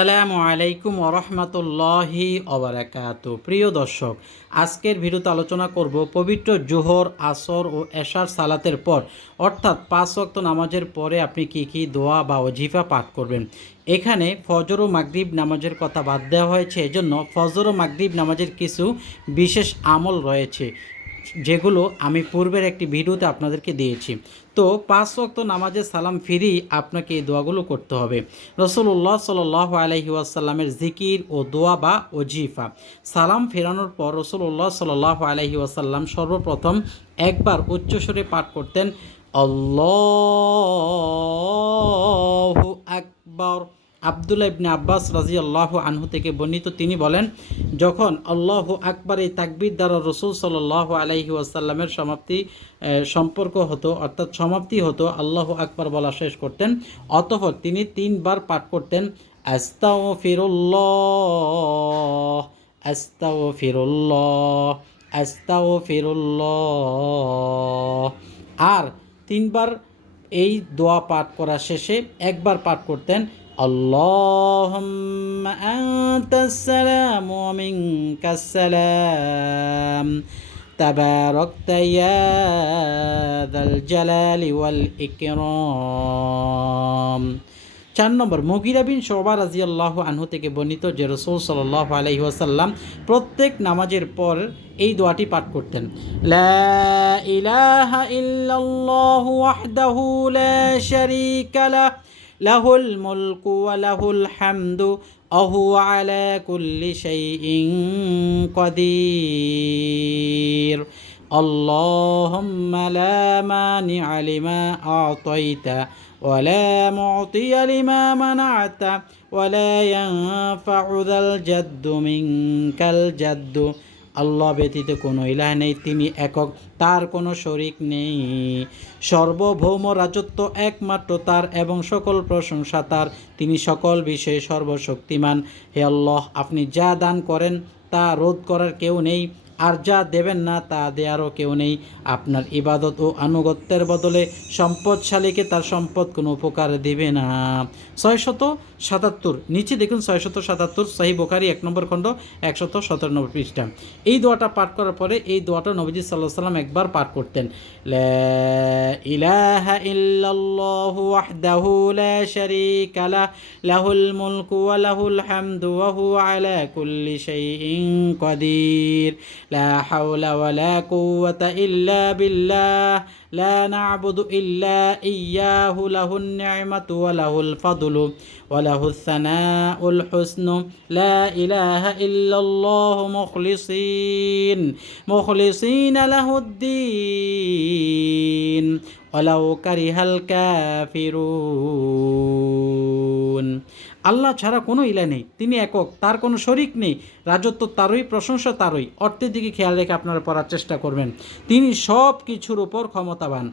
আসসালামু আলাইকুম ওরহমতুল্লাহি অবরাকাত প্রিয় দর্শক, আজকের ভিডিওতে আলোচনা করব পবিত্র জোহর, আসর ও এশার সালাতের পর, অর্থাৎ পাঁচ ওয়াক্ত নামাজের পরে আপনি কি কি দোয়া বা অজিফা পাঠ করবেন। এখানে ফজর ও মাগরিব নামাজের কথা বাদ দেওয়া হয়েছে, এজন্য ফজর ও মাগরিব নামাজের কিছু বিশেষ আমল রয়েছে। যেগুলো আমি পূর্বের একটি ভিডিওতে আপনাদেরকে দিয়েছি। তো পাঁচ ওয়াক্ত নামাজের সালাম ফিরি আপনাকে এই দোয়াগুলো করতে হবে। রসুল্লাহ সাল আলহি ওয়াসাল্লামের জিকির ও দোয়া বা ওজিফা। সালাম ফেরানোর পর রসুল্লাহ সাল আলহি ওয়াসাল্লাম সর্বপ্রথম একবার উচ্চস্বরে পাঠ করতেন, আল্লাহ আকবর। আবদুল্লাহ ইবনে আব্বাস রাজি আল্লাহ আনহু থেকে বর্ণিত, তিনি বলেন, যখন আল্লাহ আকবর এই তাকবির দ্বারা রসুল সাল্লাহ আলাইহি ওয়াসাল্লামের সমাপ্তি সম্পর্ক হতো, অর্থাৎ সমাপ্তি হতো, আল্লাহ আকবর বলা শেষ করতেন। অতঃপর তিনি তিনবার পাঠ করতেন আস্তাও ফিরুল্লাহ আস্তাও ফিরুল্লাহ আস্তাও ফিরুল্লাহ আর তিনবার এই দোয়া পাঠ করা শেষে একবার পাঠ করতেন اللهم أنت السلام ومنك السلام تباركت يا ذا الجلال والإكرام চার নম্বর মগিরা বিন শোবা রাজি আল্লাহ আনহু থেকে বর্ণিত যে রসুল সাল্লাহ আলহি ওয়াসাল্লাম প্রত্যেক নামাজের পর এই দোয়াটি পাঠ করতেন লা ইলাহা ইল্লাল্লাহু ওয়াহদাহু লা শারীকা লাহ له الملك وله الحمد وهو على كل شيء قدير. اللهم لا مانع لما أعطيت ولا معطي لما منعت ولا ينفع ذا الجد منك الجد. আল্লাহ ব্যতীত কোনো ইলাহ নেই, তিনি একক, তার কোনো শরিক নেই। সর্বভৌম রাজত্ব একমাত্র তার এবং সকল প্রশংসা তার। তিনি সকল বিষয়ে সর্বশক্তিমান। হে আল্লাহ, আপনি যা দান করেন, তা রোধ করার কেউ নেই। আর যা দেবেন না তা দেয়ারও কেউ নেই। আপনার ইবাদত ও আনুগত্যের বদলে সম্পদশালীকে তার সম্পদ কোনো উপকার দেবে না। ছয়শত সাতাত্তর, নিচে দেখুন ছয়শত সাতাত্তর, সাহি বোকারি এক নম্বর খণ্ড, একশত সতেরো নম্বর পৃষ্ঠা। এই দোয়াটা পাঠ করার পরে এই দোয়াটা নবীজি সাল্লাহ সাল্লাম একবার পাঠ করতেন। ইলাহা লাহুল লাহুল কুল্লি لا حول ولا قوة إلا بالله لا نعبد إلا إياه له النعمة وله الفضل وله الثناء الحسن لا إله إلا الله مخلصين مخلصين له الدين ولو كره الكافرون আল্লাহ ছাড়া কোনো ইলা নেই। তিনি একক, তার কোনো শরিক নেই। রাজত্ব তারই, প্রশংসা তারই। অর্থের দিকে খেয়াল রেখে আপনারা পড়ার চেষ্টা করবেন। তিনি সব কিছুর উপর ক্ষমতাবান।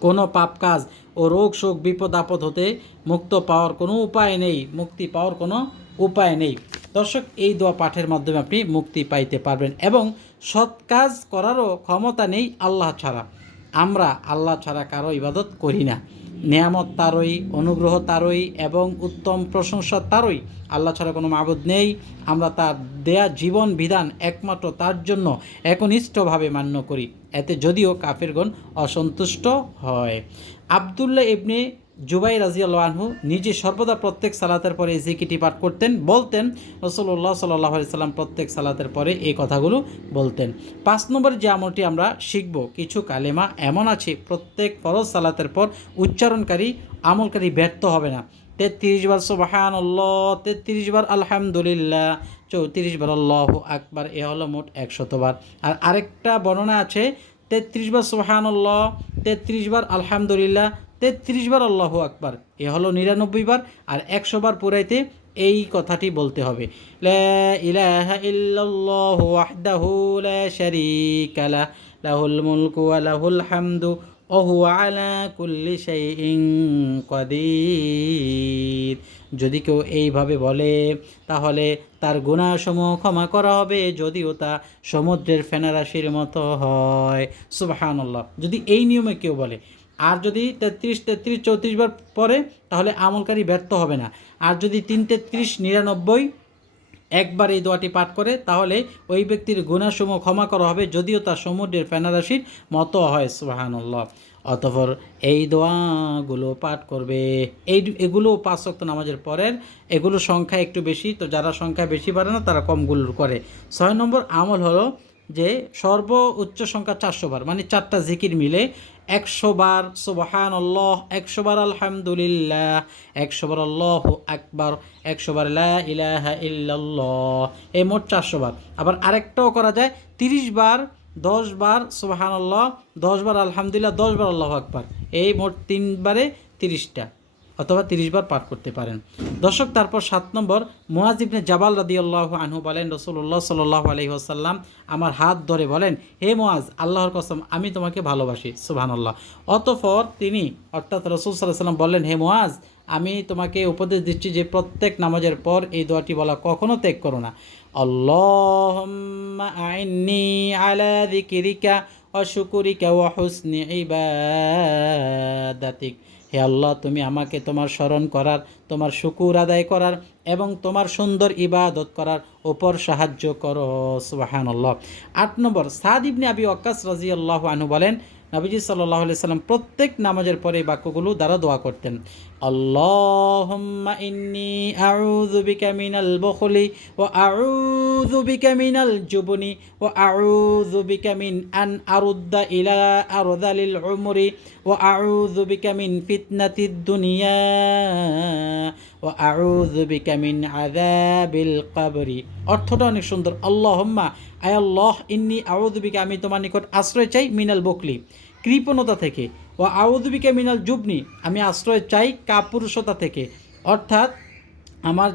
কোনো পাপ কাজ ও রোগ, শোক, বিপদ, আপদ হতে মুক্ত পাওয়ার কোনো উপায় নেই। মুক্তি পাওয়ার কোনো উপায় নেই। দর্শক, এই দোয়া পাঠের মাধ্যমে আপনি মুক্তি পাইতে পারবেন এবং সৎ কাজ করারও ক্ষমতা নেই আল্লাহ ছাড়া। আমরা আল্লাহ ছাড়া কারও ইবাদত করি না। নেয়ামত তারই, অনুগ্রহ তারই এবং উত্তম প্রশংসা তারই। আল্লাহ ছাড়া কোনো মাবুদ নেই। আমরা তার দেয়া জীবন বিধান একমাত্র তার জন্য একনিষ্ঠভাবে মান্য করি। এতে যদিও কাফেরগণ অসন্তুষ্ট হয়। আবদুল্লাহ ইবনে জুবাই রাজি আনহু নিজে সর্বদা প্রত্যেক সালাতের পরে এই জিকিটি পাঠ করতেন, বলতেন রসল্লাহ সাল্লাহ সাল্লাম প্রত্যেক সালাতের পরে এই কথাগুলো বলতেন। পাঁচ নম্বর যে আমলটি আমরা শিখব, কিছু কালেমা এমন আছে, প্রত্যেক ফরজ সালাতের পর উচ্চারণকারী, আমলকারী ব্যর্থ হবে না। তেত্রিশ বার সোবাহান তেত্রিশ বার আলহামদুলিল্লাহ, চৌত্রিশ বার আল্লাহ আকবার, এ হলো মোট একশতবার আর আরেকটা বর্ণনা আছে, তেত্রিশ বার সোহান আল্লাহ তেত্রিশ বার আলহামদুলিল্লাহ তেত্রিশ বার আল্লাহ আকবার। এ হলো নিরানব্বই বার আর একশো বার পুরাইতে এই কথাটি বলতে হবে। কুল্লি যদি কেউ এইভাবে বলে, তাহলে তার গুণাসমূহ ক্ষমা করা হবে, যদিও তা সমুদ্রের ফেনারাশির মতো হয়। সুবাহান্লাহ যদি এই নিয়মে কেউ বলে আর যদি তেত্রিশ তেত্রিশ, চৌত্রিশ বার পরে তাহলে আমলকারী ব্যর্থ হবে না। আর যদি তিন, তেত্রিশ, নিরানব্বই একবার এই দোয়াটি পাঠ করে, তাহলে ওই ব্যক্তির গুণাসমূহ ক্ষমা করা হবে, যদিও তার সমুদ্রের ফেনারাশির মতো হয়, সুবাহানুল্লাহ। অতঃপর এই দোয়াগুলো পাঠ করবে। এই এগুলো পাঁচ শক্ত নামাজের পরের এগুলো সংখ্যা একটু বেশি, তো যারা সংখ্যা বেশি পারে না, তারা কমগুলো করে। ছয় নম্বর আমল হলো যে সর্ব উচ্চ সংখ্যা চারশো বার মানে চারটা জিকির মিলে একশো বার সুবাহান আল্লাহ একশো বার আলহামদুলিল্লাহ, একশো বার আল্লাহ আকবার, একশো বার লা ইলাহা ইল্লাল্লাহ এই মোট চারশো বার। আবার আরেকটাও করা যায়, তিরিশ বার, দশ বার সুবাহান আল্লাহ দশ বার আলহামদুলিল্লাহ, দশ বার আল্লাহ আকবার, এই মোট তিনবারে তিরিশটা। অথবা তিরিশ বার পাঠ করতে পারেন। দর্শক, তারপর সাত নম্বর মুয়াজিবনে জাবাল রাদি আল্লাহ আনহু বলেন রসুল্লাহ সাল্লাহ আলহি আসাল্লাম আমার হাত ধরে বলেন, হে মোয়াজ আল্লাহর কসম, আমি তোমাকে ভালোবাসি। সুবহানাল্লাহ। অতঃপর তিনি, অর্থাৎ রসুল সাল্লাহ সাল্লাম বললেন, হে মোয়াজ আমি তোমাকে উপদেশ দিচ্ছি যে প্রত্যেক নামাজের পর এই দোয়াটি বলা কখনো ত্যাগ করো না। আল্লাহুম্মা আইন্নি আলা যিকরিকা ওয়া শুকুরিকা ওয়া হুসনি ইবাদাতিক। হে আল্লাহ, তুমি আমাকে তোমার স্মরণ করার, তোমার শুকুর আদায় করার এবং তোমার সুন্দর ইবাদত করার ওপর সাহায্য করো। সুবাহান আল্লাহ আট নম্বর, সাদ ইবনে আবি অকাস রাজি আল্লাহ আনু বলেন, নবীজি সাল্লাহ সাল্লাম প্রত্যেক নামাজের পরে এই বাক্যগুলো দ্বারা দোয়া করতেন। মিনাল বুখলি ওয়া আউযু বিকা মিনাল জুবনি ওয়া আউযু বিকা মিন আন আরুদ্দা ইলা আরদালিল উমরি ওয়া আউযু বিকা মিন ফিতনাতিদ দুনিয়া ওয়া আউযু বিকা মিন আযাবিল কবরি। অর্থটা অনেক সুন্দর। আল্লাহুম্মা, আয় আল্লাহ, ইন্নি আউযু বিকা, আমি তোমার নিকট আশ্রয় চাই মিনাল বকলি কৃপণতা থেকে। ও আউদ্বিকা মিনাল জুবনি আমি আশ্রয় চাই কাপুরুষতা থেকে। অর্থাৎ আমার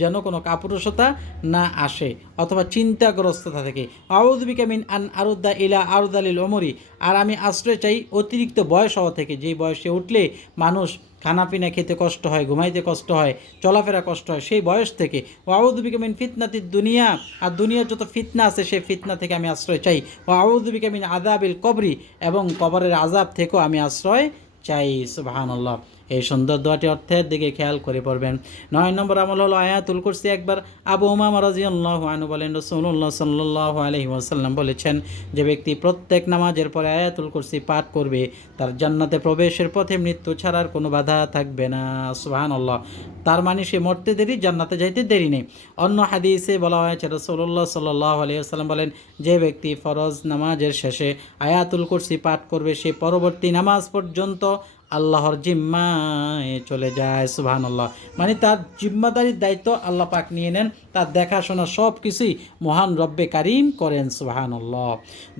যেন কোনো কাপুরুষতা না আসে অথবা চিন্তাগ্রস্ততা থেকে। আউদুবিকা মিন আন আরুদ্দা ইলা আরুদালিল ওমরি আর আমি আশ্রয় চাই অতিরিক্ত বয়স হওয়া থেকে। যেই বয়সে উঠলে মানুষ খানাপিনা খেতে কষ্ট হয়, ঘুমাইতে কষ্ট হয়, চলাফেরা কষ্ট হয়, সেই বয়স থেকে। ও আউদুবিকা মিন ফিতনাতি দুনিয়া। আর দুনিয়ার যত ফিতনা আছে সেই ফিতনা থেকে আমি আশ্রয় চাই। ও আউদুবিকা মিন আদাবিল কবরি। এবং কবরের আজাব থেকেও আমি আশ্রয় চাই সুবাহান্লাহ এই সুন্দর দোয়াটি অর্থের দিকে খেয়াল করে পড়বেন। নয় নম্বর আমল হলো আয়াতুল কুরসি। একবার আবু উমামা রাজিয়াল্লাহ আনু বলেন রসুল্লাহ সাল্লাহ আলহি ওয়াসাল্লাম বলেছেন, যে ব্যক্তি প্রত্যেক নামাজের পরে আয়াতুল কুরসি পাঠ করবে, তার জান্নাতে প্রবেশের পথে মৃত্যু ছাড়ার কোনো বাধা থাকবে না। সুবহানাল্লাহ। তার মানে সে মরতে দেরি, জান্নাতে যাইতে দেরি নেই। অন্য হাদিসে বলা হয়েছে রসুল্লাহ সাল্লাহ আলিয়াল্লাম বলেন, যে ব্যক্তি ফরজ নামাজের শেষে আয়াতুল কুরসি পাঠ করবে, সে পরবর্তী নামাজ পর্যন্ত আল্লাহর জিম্মায় চলে যায় সুবহান আল্লাহ মানে তার জিম্মাদারির দায়িত্ব আল্লাহ পাক নিয়ে নেন, তার দেখাশোনা সব কিছুই মহান রব্বে কারিম করেন সুবহান আল্লাহ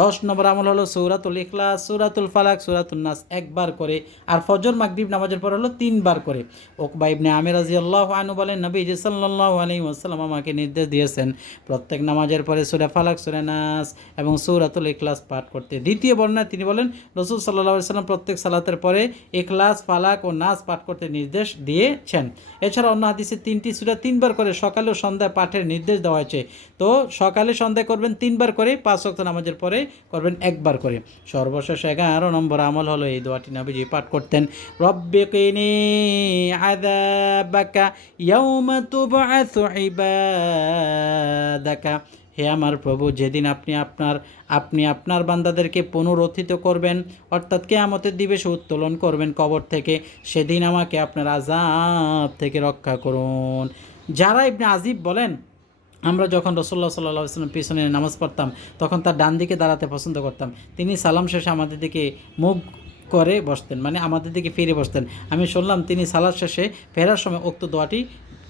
দশ নম্বর আমল হলো সৌরাতুল ইখলাস, সৌরাতুল ফালাক সৌরাতুল নাস, একবার করে। আর ফজর, মাগরিব নামাজের পর হলো তিনবার করে। ওকবা ইবনে আমির রাজি আল্লাহ আনু বলেন নবী সাল্লাহ আলী ওসাল্লাম আমাকে নির্দেশ দিয়েছেন, প্রত্যেক নামাজের পরে সুরা ফালাক, সুরা নাস এবং সৌরাতুল ইখলাস পাঠ করতে। দ্বিতীয় বর্ণায় তিনি বলেন, রসুল সাল্লাহ সাল্লাম প্রত্যেক সালাতের পরে ইখলাস, ফালাক ও নাচ পাঠ করতে নির্দেশ দিয়েছেন। এছাড়া অন্য হাদিসে তিনটি সুরা তিনবার করে সকালে ও সন্ধ্যায় পাঠের নির্দেশ দেওয়া হয়েছে। তো সকালে সন্ধ্যায় করবেন তিনবার করে, পাঁচ ওয়াক্ত নামাজের পরে করবেন একবার করে। সর্বশেষ এগারো নম্বর আমল হলো এই দোয়াটি নবীজি পাঠ করতেন। রব্বিকিনি আযাবাকা ইয়াউমা তুবআসু ইবাদাকা। হে আমার প্রভু, যেদিন আপনি আপনার আপনি আপনার বান্দাদেরকে পুনরুত্থিত করবেন, অর্থাৎ কেয়ামতের দিবসে উত্তোলন করবেন কবর থেকে, সেদিন আমাকে আপনার আজাব থেকে রক্ষা করুন। যারা ইবনে আজিব বলেন, আমরা যখন রসল্লা সাল্লাহ আসলাম পিছনে নামাজ পড়তাম, তখন তার ডান দিকে দাঁড়াতে পছন্দ করতাম। তিনি সালাম শেষে আমাদের দিকে মুখ করে বসতেন মানে আমাদের দিকে ফিরে বসতেন। আমি শুনলাম তিনি সালাদ শেষে ফেরার সময় উক্ত দোয়াটি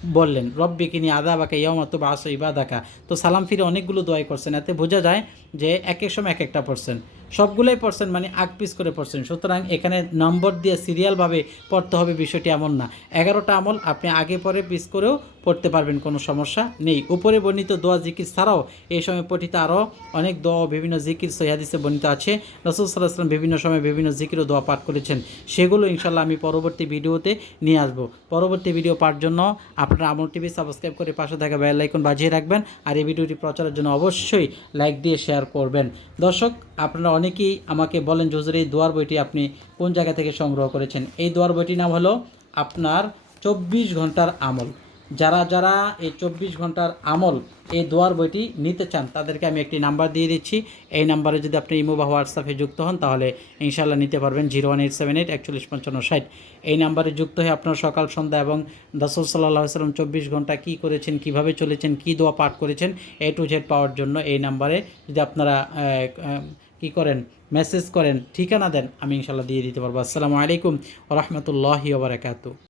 বললেন রব্বি কিনি আদা বাকা ইয়মাত বা আসো ইবাদাকা। তো সালাম ফিরে অনেকগুলো দোয়াই করছেন এতে বোঝা যায় যে এক এক সময় এক একটা পড়ছেন। সবগুলোই পড়ছেন মানে আগ পিস করে পড়ছেন। সুতরাং এখানে নম্বর দিয়ে সিরিয়ালভাবে পড়তে হবে বিষয়টি এমন না। এগারোটা আমল আপনি আগে পরে পিস করেও পড়তে পারবেন, কোনো সমস্যা নেই। উপরে বর্ণিত দোয়া জিকির ছাড়াও এই সময় পঠিত আরও অনেক দোয়া ও বিভিন্ন জিকির সহিদিসে বর্ণিত আছে। রসুল সাল্লাহ আসলাম বিভিন্ন সময় বিভিন্ন জিকির ও দোয়া পাঠ করেছেন। সেগুলো ইনশাল্লাহ আমি পরবর্তী ভিডিওতে নিয়ে আসব। পরবর্তী ভিডিও পাওয়ার জন্য আপনারা আমল টিভি সাবস্ক্রাইব করে পাশে থাকা বেল আইকন বাজিয়ে রাখবেন আর এই ভিডিওটি প্রচারের জন্য অবশ্যই লাইক দিয়ে শেয়ার করবেন। দর্শক, আপনারা অনেকেই আমাকে বলেন যে এই দোয়ার বইটি আপনি কোন জায়গা থেকে সংগ্রহ করেছেন? এই দোয়ার বইটির নাম হলো আপনার চব্বিশ ঘণ্টার আমল। যারা যারা এই চব্বিশ ঘণ্টার আমল এই দোয়ার বইটি নিতে চান, তাদেরকে আমি একটি নাম্বার দিয়ে দিচ্ছি। এই নাম্বারে যদি আপনি ইমো বা হোয়াটসঅ্যাপে যুক্ত হন, তাহলে ইনশাল্লাহ নিতে পারবেন zero one eight seven eight একচল্লিশ পঞ্চান্ন ষাট। এই নাম্বারে যুক্ত হয়ে আপনার সকাল, সন্ধ্যা এবং রাসুল সাল্লাহ সাল্লাম চব্বিশ ঘণ্টা কী করেছেন, কীভাবে চলেছেন, কী দোয়া পাঠ করেছেন এ টু জেড পাওয়ার জন্য এই নাম্বারে যদি আপনারা কী করেন মেসেজ করেন, ঠিকানা দেন, আমি ইনশাল্লাহ দিয়ে দিতে পারব। আসসালামু আলাইকুম রহমতুল্লাহি ওবরাকাতু